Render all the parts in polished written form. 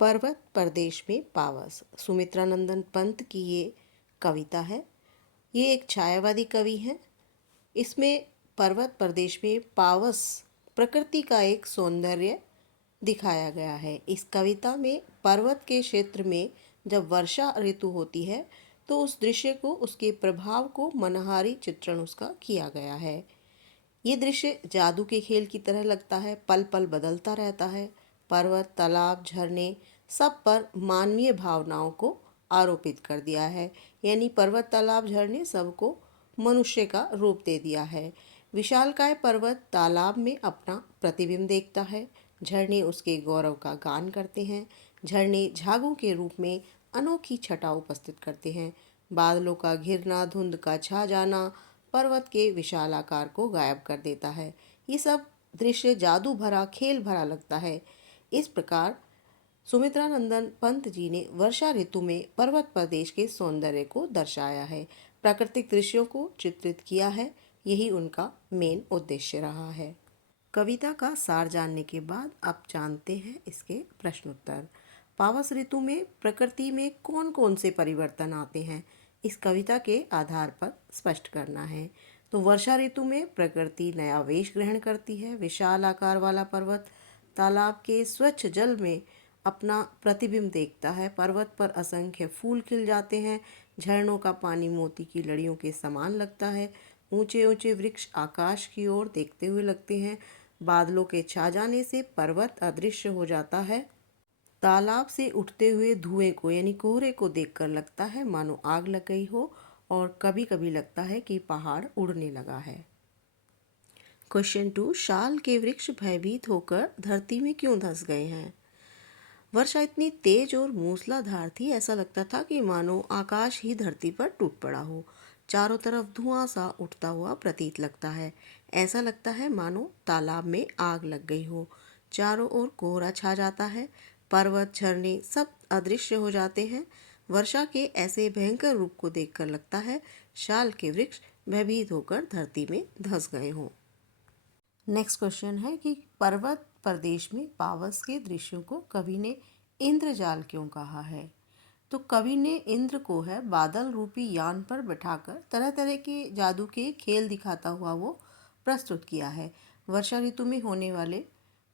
पर्वत प्रदेश में पावस सुमित्रा नंदन पंत की ये कविता है। ये एक छायावादी कवि हैं। इसमें पर्वत प्रदेश में पावस प्रकृति का एक सौंदर्य दिखाया गया है। इस कविता में पर्वत के क्षेत्र में जब वर्षा ऋतु होती है तो उस दृश्य को, उसके प्रभाव को मनहारी चित्रण उसका किया गया है। ये दृश्य जादू के खेल की तरह लगता है, पल पल बदलता रहता है। पर्वत, तालाब, झरने सब पर मानवीय भावनाओं को आरोपित कर दिया है। यानी पर्वत, तालाब, झरने सबको मनुष्य का रूप दे दिया है। विशालकाय पर्वत तालाब में अपना प्रतिबिंब देखता है। झरने उसके गौरव का गान करते हैं। झरने झागों के रूप में अनोखी छटा उपस्थित करते हैं। बादलों का घिरना, धुंध का छा जाना पर्वत के विशाल आकार को गायब कर देता है। ये सब दृश्य जादू भरा, खेल भरा लगता है। इस प्रकार सुमित्रा नंदन पंत जी ने वर्षा ऋतु में पर्वत प्रदेश के सौंदर्य को दर्शाया है, प्राकृतिक दृश्यों को चित्रित किया है। यही उनका मेन उद्देश्य रहा है। कविता का सार जानने के बाद आप जानते हैं इसके प्रश्नोत्तर। पावस ऋतु में प्रकृति में कौन कौन से परिवर्तन आते हैं, इस कविता के आधार पर स्पष्ट करना है। तो वर्षा ऋतु में प्रकृति नया वेश ग्रहण करती है। विशाल आकार वाला पर्वत तालाब के स्वच्छ जल में अपना प्रतिबिंब देखता है। पर्वत पर असंख्य फूल खिल जाते हैं। झरनों का पानी मोती की लड़ियों के समान लगता है। ऊंचे ऊंचे वृक्ष आकाश की ओर देखते हुए लगते हैं। बादलों के छा जाने से पर्वत अदृश्य हो जाता है। तालाब से उठते हुए धुएं को यानी कोहरे को देखकर लगता है मानो आग लग गई हो, और कभी कभी लगता है कि पहाड़ उड़ने लगा है। क्वेश्चन 2, शाल के वृक्ष भयभीत होकर धरती में क्यों धंस गए हैं? वर्षा इतनी तेज और मूसलाधार थी, ऐसा लगता था कि मानो आकाश ही धरती पर टूट पड़ा हो। चारों तरफ धुआं सा उठता हुआ प्रतीत लगता है। ऐसा लगता है मानो तालाब में आग लग गई हो। चारों ओर कोहरा छा जाता है। पर्वत, झरने सब अदृश्य हो जाते हैं। वर्षा के ऐसे भयंकर रूप को देखकर लगता है शाल के वृक्ष भयभीत होकर धरती में धंस गए हों। नेक्स्ट क्वेश्चन है कि पर्वत प्रदेश में पावस के दृश्यों को कवि ने इंद्रजाल क्यों कहा है? तो कवि ने इंद्र को है बादल रूपी यान पर बैठाकर तरह तरह के जादू के खेल दिखाता हुआ वो प्रस्तुत किया है। वर्षा ऋतु में होने वाले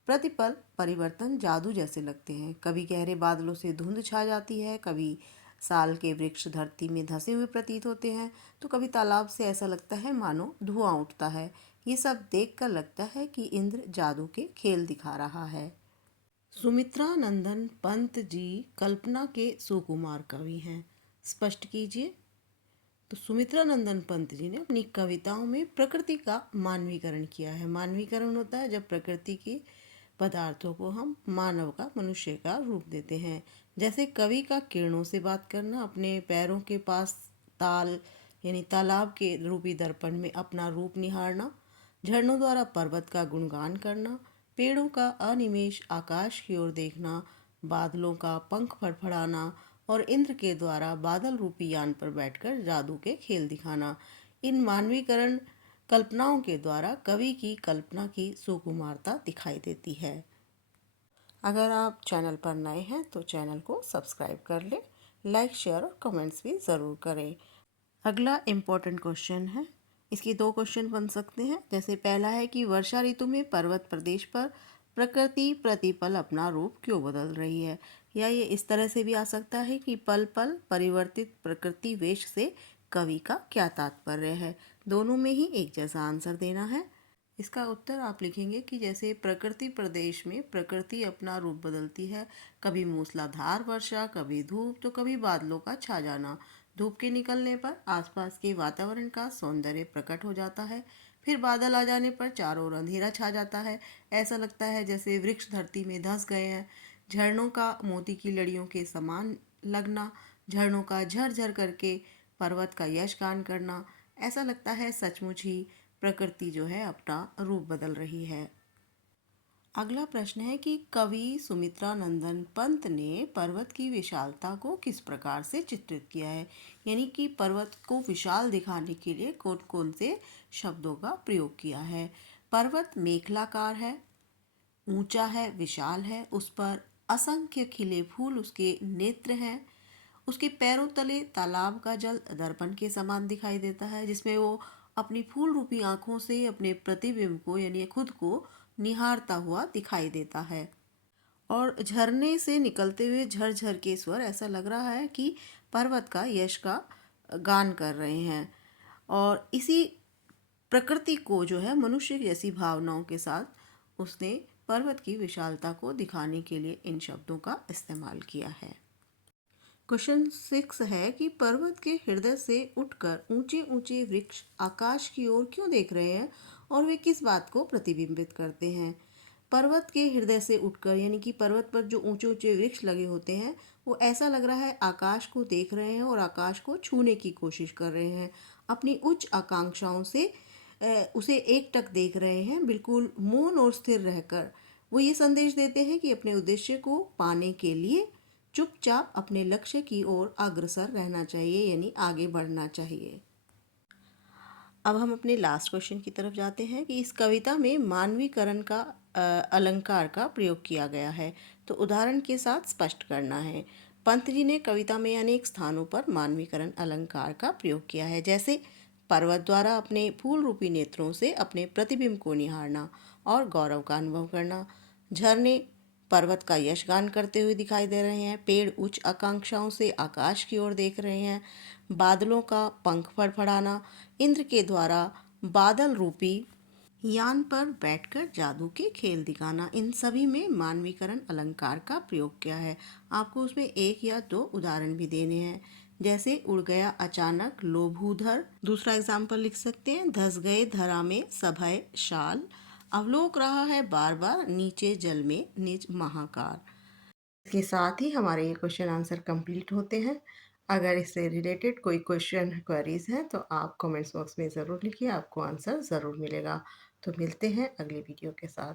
प्रतिपल परिवर्तन जादू जैसे लगते हैं। कभी गहरे बादलों से धुंध छा जाती है, कभी साल के वृक्ष धरती में धंसे हुए प्रतीत होते हैं, तो कभी तालाब से ऐसा लगता है मानो धुआं उठता है। ये सब देखकर लगता है कि इंद्र जादू के खेल दिखा रहा है। सुमित्रा नंदन पंत जी कल्पना के सुकुमार कवि हैं, स्पष्ट कीजिए। तो सुमित्रा नंदन पंत जी ने अपनी कविताओं में प्रकृति का मानवीकरण किया है। मानवीकरण होता है जब प्रकृति के पदार्थों को हम मानव का, मनुष्य का रूप देते हैं। जैसे कवि का किरणों से बात करना, अपने पैरों के पास ताल यानी तालाब के रूपी दर्पण में अपना रूप निहारना, झरनों द्वारा पर्वत का गुणगान करना, पेड़ों का अनिमेष आकाश की ओर देखना, बादलों का पंख फड़फड़ाना और इंद्र के द्वारा बादल रूपी यान पर बैठकर जादू के खेल दिखाना। इन मानवीकरण कल्पनाओं के द्वारा कवि की कल्पना की सुकुमारता दिखाई देती है। अगर आप चैनल पर नए हैं तो चैनल को सब्सक्राइब कर लें, लाइक, शेयर और कमेंट्स भी ज़रूर करें। अगला इम्पोर्टेंट क्वेश्चन है। इसके दो क्वेश्चन बन सकते हैं। जैसे पहला है कि वर्षा ऋतु में पर्वत प्रदेश पर प्रकृति प्रतिपल अपना रूप क्यों बदल रही है? या ये इस तरह से भी आ सकता है कि पल पल परिवर्तित प्रकृति वेश से कवि का क्या तात्पर्य है? दोनों में ही एक जैसा आंसर देना है। इसका उत्तर आप लिखेंगे कि जैसे प्रकृति प्रदेश में प्रकृति अपना रूप बदलती है, कभी मूसलाधार वर्षा, कभी धूप, तो कभी बादलों का छा जाना। धूप के निकलने पर आसपास के वातावरण का सौंदर्य प्रकट हो जाता है। फिर बादल आ जाने पर चारों ओर अंधेरा छा जाता है। ऐसा लगता है जैसे वृक्ष धरती में धंस गए हैं। झरनों का मोती की लड़ियों के समान लगना, झरनों का झरझर करके पर्वत का यश गान करना, ऐसा लगता है सचमुच ही प्रकृति जो है अपना रूप बदल रही है। अगला प्रश्न है कि कवि सुमित्रा नंदन पंत ने पर्वत की विशालता को किस प्रकार से चित्रित किया है? यानी कि पर्वत को विशाल दिखाने के लिए कौन कौन से शब्दों का प्रयोग किया है? पर्वत मेखलाकार है, ऊंचा है, विशाल है, उस पर असंख्य खिले फूल उसके नेत्र हैं। उसके पैरों तले तालाब का जल दर्पण के समान दिखाई देता है, जिसमें वो अपनी फूल रूपी आंखों से अपने प्रतिबिंब को यानी खुद को निहारता हुआ दिखाई देता है। और झरने से निकलते हुए झरझर के स्वर, ऐसा लग रहा है कि पर्वत का यश का गान कर रहे हैं। और इसी प्रकृति को जो है मनुष्य जैसी भावनाओं के साथ उसने पर्वत की विशालता को दिखाने के लिए इन शब्दों का इस्तेमाल किया है। क्वेश्चन 6 है कि पर्वत के हृदय से उठकर ऊंचे ऊंचे वृक्ष आकाश की ओर क्यों देख रहे हैं और वे किस बात को प्रतिबिंबित करते हैं। पर्वत के हृदय से उठकर यानी कि पर्वत पर जो ऊंचे ऊंचे वृक्ष लगे होते हैं वो ऐसा लग रहा है आकाश को देख रहे हैं और आकाश को छूने की कोशिश कर रहे हैं। अपनी उच्च आकांक्षाओं से उसे एकटक देख रहे हैं। बिल्कुल मौन और स्थिर रहकर वो ये संदेश देते हैं कि अपने उद्देश्य को पाने के लिए चुपचाप अपने लक्ष्य की ओर अग्रसर रहना चाहिए, यानी आगे बढ़ना चाहिए। अब हम अपने लास्ट क्वेश्चन की तरफ जाते हैं कि इस कविता में मानवीकरण का अलंकार का प्रयोग किया गया है, तो उदाहरण के साथ स्पष्ट करना है। पंत जी ने कविता में अनेक स्थानों पर मानवीकरण अलंकार का प्रयोग किया है, जैसे पर्वत द्वारा अपने फूल रूपी नेत्रों से अपने प्रतिबिंब को निहारना और गौरव का अनुभव करना। झरने पर्वत का यशगान करते हुए दिखाई दे रहे हैं। पेड़ उच्च आकांक्षाओं से आकाश की ओर देख रहे हैं। बादलों का पंख फड़फड़ाना, इंद्र के द्वारा बादल रूपी यान पर बैठकर जादू के खेल दिखाना, इन सभी में मानवीकरण अलंकार का प्रयोग किया है। आपको उसमें एक या दो उदाहरण भी देने हैं, जैसे उड़ गया अचानक लोभूधर। दूसरा एग्जाम्पल लिख सकते हैं, धस गए धरा में सभय शाल। अवलोक रहा है बार बार नीचे जल में निज महाकार। इसके साथ ही हमारे ये क्वेश्चन आंसर कंप्लीट होते हैं। अगर इससे रिलेटेड कोई क्वेश्चन क्वेरीज हैं तो आप कमेंट्स बॉक्स में ज़रूर लिखिए, आपको आंसर ज़रूर मिलेगा। तो मिलते हैं अगली वीडियो के साथ।